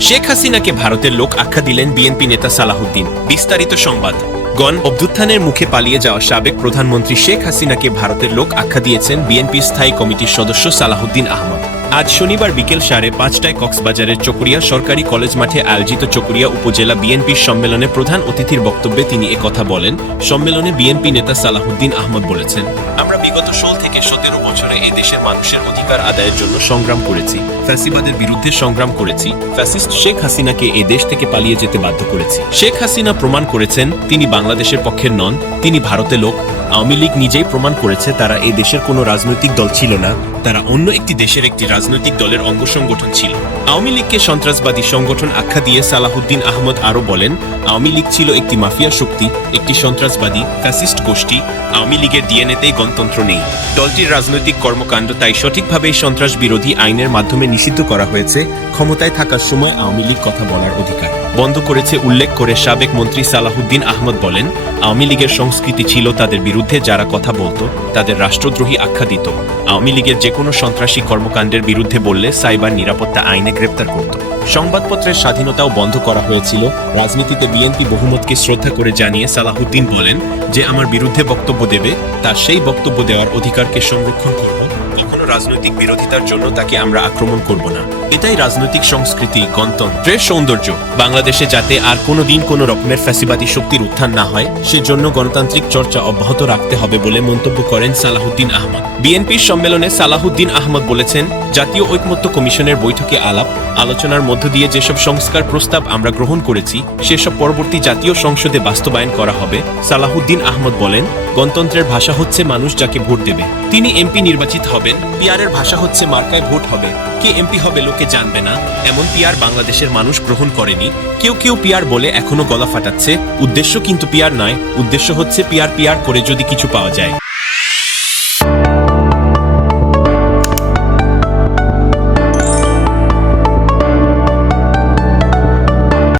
শেখ হাসিনাকে ভারতের লোক আখ্যা দিলেন বিএনপি নেতা সালাহুদ্দিন। বিস্তারিত সংবাদ। গণ অভ্যুত্থানের মুখে পালিয়ে যাওয়া সাবেক প্রধানমন্ত্রী শেখ হাসিনাকে ভারতের লোক আখ্যা দিয়েছেন বিএনপি স্থায়ী কমিটির সদস্য সালাহুদ্দিন আহমদ। আজ শনিবার বিকেল সাড়ে পাঁচটায় কক্সবাজারের চকরিয়া সরকারি কলেজ মাঠে আয়োজিত চকরিয়া উপজেলা বিএনপির সম্মেলনে প্রধান অতিথির বক্তব্যে তিনি একথা বলেন, সম্মেলনে বিএনপি নেতা সালাহুদ্দিন আহমদ বলেছেন, আমরা বিগত ষোল থেকে সতেরো বছরে এ দেশের মানুষের অধিকার আদায়ের জন্য সংগ্রাম করেছি, ফ্যাসিবাদের বিরুদ্ধে সংগ্রাম করেছি, ফ্যাসিস্ট শেখ হাসিনাকে এ দেশ থেকে পালিয়ে যেতে বাধ্য করেছি। শেখ হাসিনা প্রমাণ করেছেন, তিনি বাংলাদেশের পক্ষের নন, তিনি ভারতে লোক আওয়ামী লীগ নিজেই প্রমাণ করেছে তারা এই দেশের কোনো রাজনৈতিক দল ছিল না, তারা অন্য একটি দেশের একটি রাজনৈতিক দলের অঙ্গ সংগঠন ছিল। আওয়ামী লীগকে সন্ত্রাসবাদী সংগঠন আখ্যা দিয়ে সালাহুদ্দিন আহমদ আরও বলেন, আওয়ামী লীগ ছিল একটি মাফিয়া শক্তি, একটি সন্ত্রাসবাদী, ফ্যাসিস্ট গোষ্ঠী, আওয়ামী লীগের ডিএনএতেই গণতন্ত্র নেই। দলটির রাজনৈতিক কর্মকাণ্ড তাই সঠিকভাবে সন্ত্রাস বিরোধী আইনের মাধ্যমে নিষিদ্ধ করা হয়েছে, ক্ষমতায় থাকার সময় আওয়ামী লীগ কথা বলার অধিকার। বন্ধ করেছে উল্লেখ করে সাবেক মন্ত্রী সালাহুদ্দিন আহমদ বলেন, আওয়ামী লীগের সংস্কৃতি ছিল তাদের বিরুদ্ধে যারা কথা বলতো, তাদের রাষ্ট্রদ্রোহী আখ্যা দিত। আওয়ামী লীগের যে কোনো সন্ত্রাসী কর্মকাণ্ডের বিরুদ্ধে বললে সাইবার নিরাপত্তা আইনে গ্রেপ্তার করত। সংবাদপত্রের স্বাধীনতাও বন্ধ করা হয়েছিল। রাজনীতিতে বিএনপি বহুমতকে শ্রদ্ধা করে জানিয়ে সালাহুদ্দিন বলেন যে, আমার বিরুদ্ধে বক্তব্য দেবে, তার সেই বক্তব্য দেওয়ার অধিকারকে সংরক্ষণ করব। কখনো রাজনৈতিক বিরোধিতার জন্য তাকে আমরা আক্রমণ করব না। এটাই রাজনৈতিক সংস্কৃতি, গণতন্ত্রের সৌন্দর্য। বাংলাদেশে যাতে আর কোনো দিন কোনো রকমের ফ্যাসিবাদী শক্তির উত্থান না হয়, সেজন্য গণতান্ত্রিক চর্চা অব্যাহত রাখতে হবে বলে মন্তব্য করেন সালাহুদ্দিন আহমদ। বিএনপির সম্মেলনে সালাহুদ্দিন আহমদ বলেছেন, জাতীয় ঐকমত্য কমিশনের বৈঠকে আলাপ, আলোচনার মধ্য দিয়ে যেসব সংস্কার প্রস্তাব আমরা গ্রহণ করেছি, সেসব পরবর্তী জাতীয় সংসদে বাস্তবায়ন করা হবে। সালাহুদ্দিন আহমদ বলেন, গণতন্ত্রের ভাষা হচ্ছে মানুষ যাকে ভোট দেবে। তিনি এমপি নির্বাচিত হবেন পিয়ারের ভাষা হচ্ছে মার্কায় ভোট হবে। কে এমপি হবে লোকে জানবে না। এমন পিয়ার বাংলাদেশের মানুষ গ্রহণ করেনি। কেউ কেউ পিয়ার বলে এখনও গলা ফাটাচ্ছে। উদ্দেশ্য কিন্তু পিয়ার নয়। উদ্দেশ্য হচ্ছে পিয়ার পিয়ার করে যদি কিছু পাওয়া যায়।